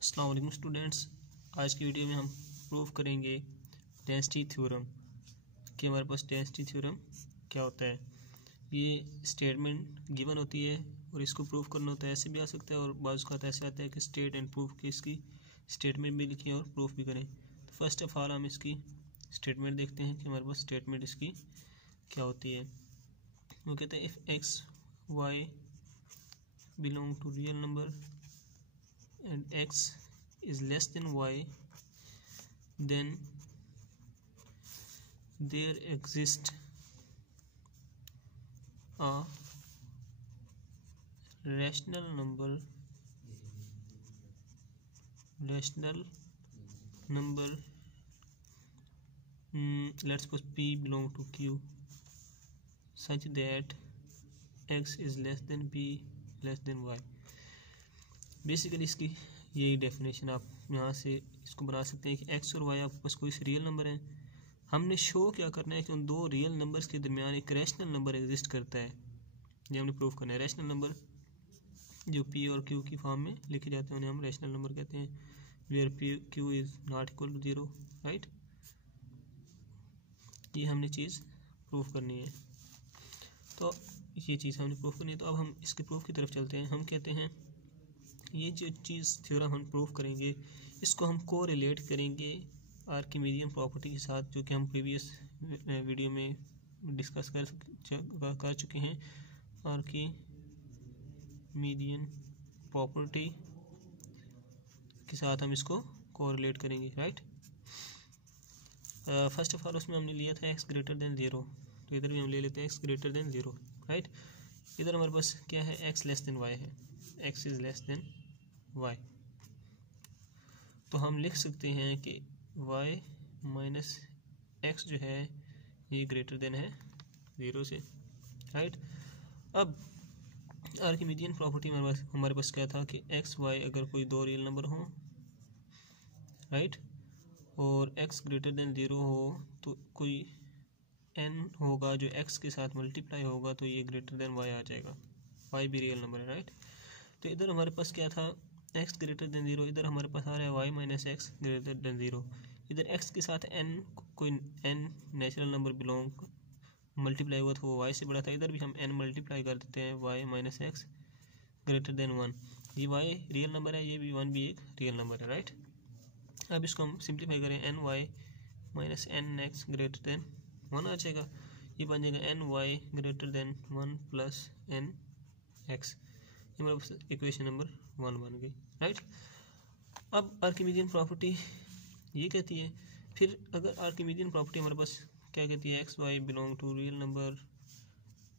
अस्सलाम वालेकुम स्टूडेंट्स। आज की वीडियो में हम प्रूव करेंगे डेंसिटी थ्योरम कि हमारे पास डेंसिटी थ्योरम क्या होता है। ये स्टेटमेंट गिवन होती है और इसको प्रूव करना होता है। ऐसे भी आ सकता है और बाज़ का ऐसे आता है कि स्टेट एंड प्रूफ की इसकी स्टेटमेंट भी लिखें और प्रूफ भी करें। तो फर्स्ट ऑफ ऑल हम इसकी स्टेटमेंट देखते हैं कि हमारे पास स्टेटमेंट इसकी क्या होती है। वो कहते हैं if x y belong to real number and x is less than y, then there exists a rational number let's suppose p belong to q such that x is less than p less than y। Basically इसकी यही definition आप यहाँ से इसको बना सकते हैं कि एक्स और वाई आपके पास कोई रियल नंबर है। हमने शो क्या करना है कि उन दो रियल नंबर्स के दरमियान एक रैशनल नंबर एग्जिस्ट करता है। ये हमने प्रूफ करना है। रैशनल नंबर जो पी और क्यू की फॉर्म में लिखे जाते हैं उन्हें हम रैशनल नंबर कहते हैं। Where p q is not equal to 0, right. ये हमने चीज़ प्रूफ करनी है। तो ये चीज़ हमने प्रूफ करनी है। तो अब हम इसके प्रूफ की तरफ चलते हैं। हम कहते हैं ये जो चीज़ थ्योरम हम प्रूव करेंगे इसको हम को रिलेट करेंगे आर्किमिडियन प्रॉपर्टी के साथ, जो कि हम प्रीवियस वीडियो में डिस्कस कर चुके हैं। आर्किमिडियन प्रॉपर्टी के साथ हम इसको को रिलेट करेंगे, राइट। फर्स्ट ऑफ ऑल उसमें हमने लिया था एक्स ग्रेटर देन 0, तो इधर भी हम ले लेते हैं एक्स ग्रेटर देन 0, राइट। इधर हमारे पास क्या है, एक्स लेस देन वाई है, x is less than y। तो हम लिख सकते हैं कि y माइनस एक्स जो है ये ग्रेटर देन है 0 से, राइट। अब आर्किमिडियन प्रॉपर्टी हमारे पास क्या था कि एक्स वाई अगर कोई दो रियल नंबर हो, राइट, और x ग्रेटर देन 0 हो तो कोई n होगा जो x के साथ मल्टीप्लाई होगा तो ये ग्रेटर देन y आ जाएगा। y भी रियल नंबर है, राइट। तो इधर हमारे पास क्या था, x ग्रेटर देन 0, इधर हमारे पास आ रहा है y minus x greater than 0। इधर x के साथ n कोई n natural number belong multiply हुआ तो वो y से बड़ा था। इधर भी हम n मल्टीप्लाई कर देते हैं y minus x greater than 1। ये y रियल नंबर है, ये भी 1 भी एक रियल नंबर है, राइट। अब इसको हम सिंप्लीफाई करें, n y minus n x greater than 1 आ जाएगा। ये बन जाएगा n y greater than 1 plus n x. ये हमारे पास इक्वेशन नंबर 1 बन गई, राइट। अब आर्किमिडियन प्रॉपर्टी ये कहती है, फिर अगर आर्किमिडियन प्रॉपर्टी हमारे पास क्या कहती है, x y belong to real number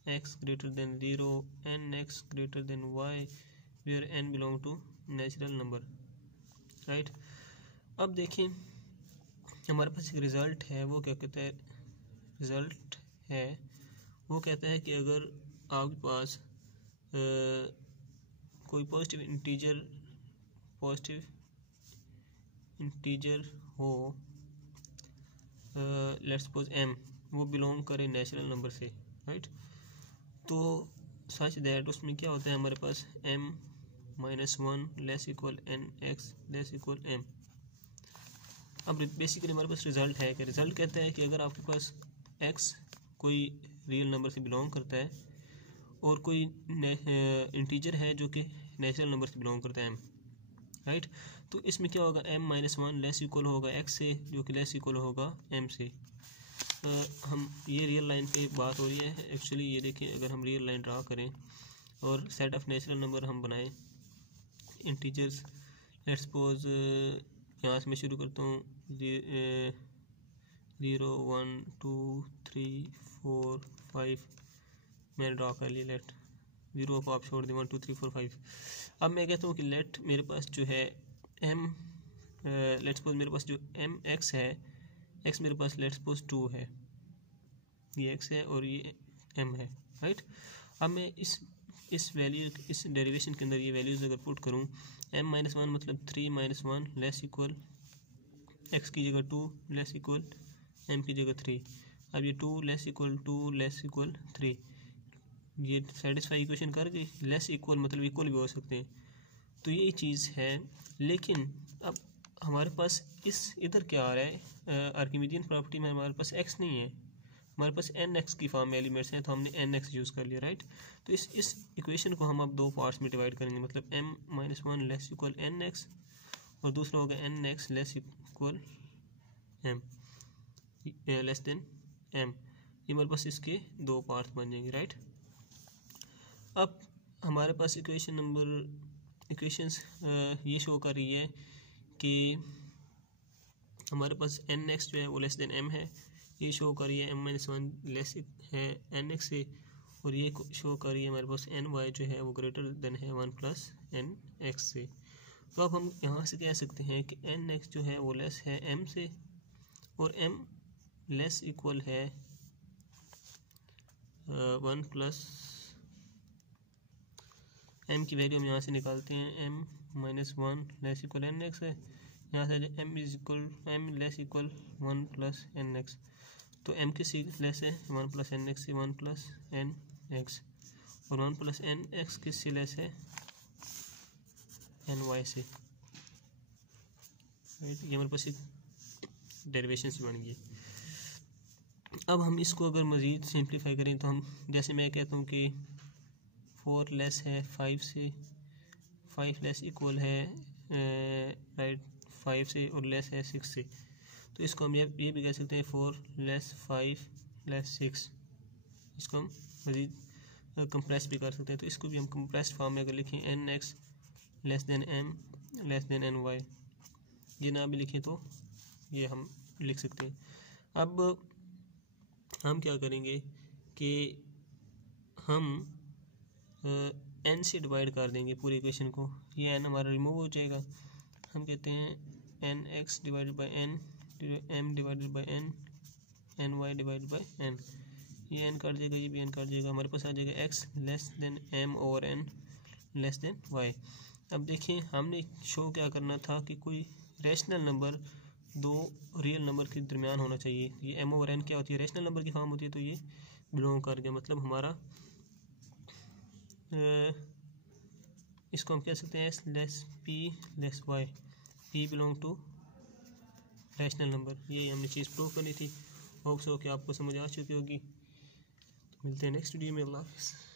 x greater than 0 n x greater than y where n belong to natural number, right. अब देखें हमारे पास एक रिज़ल्ट है, वो क्या कहता है, रिज़ल्ट है वो कहता है कि अगर आपके पास कोई पॉजिटिव इंटीजर हो, लेट्स सपोज m, वो बिलोंग करे नेचुरल नंबर से, राइट। तो सच दैट उसमें क्या होता है, हमारे पास m minus 1 less equal n x less equal m। अब बेसिकली हमारे पास रिज़ल्ट है कि रिज़ल्ट कहता है कि अगर आपके पास x कोई रियल नंबर से बिलोंग करता है और कोई इंटीजर है जो कि नेचुरल नंबर से बिलोंग करता है m, राइट। तो इसमें क्या होगा, m माइनस 1 लेस इक्वल होगा x से, जो कि लेस इक्वल होगा m से। हम ये रियल लाइन पे बात हो रही है एक्चुअली। ये देखिए, अगर हम रियल लाइन ड्रा करें और सेट ऑफ नेचुरल नंबर हम बनाएं इंटीजर्स, लेट्स सपोज यहाँ से मैं शुरू करता हूँ 0 1 2 3 4 5 मैंने ड्रा कर लिया। लेट 0 को आप छोड़ दें, 1 2 3 4 5। अब मैं कहता हूँ कि लेट मेरे पास जो है m, लेट्स सपोज मेरे पास जो m x है, x मेरे पास लेट्स सपोज 2 है, ये x है और ये m है, राइट। अब मैं इस वैल्यू, इस डेरिवेशन के अंदर ये वैल्यूज़ अगर पुट करूँ, m माइनस 1 मतलब 3 माइनस 1 लेस इक्वल x की जगह 2 लेस इक्वल m की जगह 3। अब ये 2 लेस इक्वल 2 लेस इक्वल 3, ये सेटिस्फाई इक्वेशन कर गई। लेस इक्वल मतलब इक्वल भी हो सकते हैं, तो ये चीज़ है। लेकिन अब हमारे पास इधर क्या आ रहा है, आर्किमिडियन प्रॉपर्टी में हमारे पास x नहीं है, हमारे पास nx की फॉर्म में एलिमेंट्स हैं, तो हमने nx यूज़ कर लिया, राइट। तो इस इक्वेशन को हम अब दो पार्ट्स में डिवाइड करेंगे, मतलब m-1 लेस इक्वल nx और दूसरा होगा nx less equal m less than m। ये हमारे पास इसके दो पार्ट्स बन जाएंगे, राइट। अब हमारे पास इक्वेशंस ये शो कर रही है कि हमारे पास nx जो है वो लेस देन m है, ये शो कर रही है m-1 लेस है nx से, और ये शो कर रही है हमारे पास ny जो है वो ग्रेटर देन है 1 प्लस nx से। तो अब हम यहाँ से कह सकते हैं कि nx जो है वो लेस है m से, और m लेस इक्वल है 1 प्लस m की वैल्यू हम यहाँ से निकालते हैं, m-1 लेस इक्वल nx है, यहाँ से m less equal 1 plus nx, तो m किससे लेस है 1 प्लस nx से 1 प्लस nx, और 1 प्लस nx किससे लेस है ny से, राइट। ये हमारे पास एक डेरिवेशन से बन गई। अब हम इसको अगर मज़ीद सिंप्लीफाई करें तो हम, जैसे मैं कहता हूँ कि 4 लेस है 5 से, 5 लेस इक्वल है राइट 5 से, और लेस है 6 से, तो इसको हम ये भी कह सकते हैं 4 लेस 5 लेस 6। इसको हम मज़ीद कंप्रेस भी कर सकते हैं, तो इसको भी हम कंप्रेस फॉर्म में अगर लिखें nx less than m less than ny, ये ना भी लिखें तो ये हम लिख सकते हैं। अब हम क्या करेंगे कि हम n से डिवाइड कर देंगे पूरी इक्वेशन को, ये n हमारा रिमूव हो जाएगा। हम कहते हैं nx divided by n, m divided by n, ny divided by n, ये n काट जाएगा, ये भी n काट जाएगा, हमारे पास आ जाएगा x less than m over n less than y। अब देखिए हमने शो क्या करना था कि कोई रैशनल नंबर दो रियल नंबर के दरमियान होना चाहिए। ये m ओवर n क्या होती है, रैशनल नंबर की फॉर्म होती है, तो ये बिलोंग कर गया, मतलब हमारा इसको हम कह सकते हैं s less p less y, p belong to rational number. ये हमने चीज़ प्रूव करनी थी। होप सो कि आपको समझ आ चुकी होगी। तो मिलते हैं नेक्स्ट वीडियो में। अल्लाह हाफ़िज़।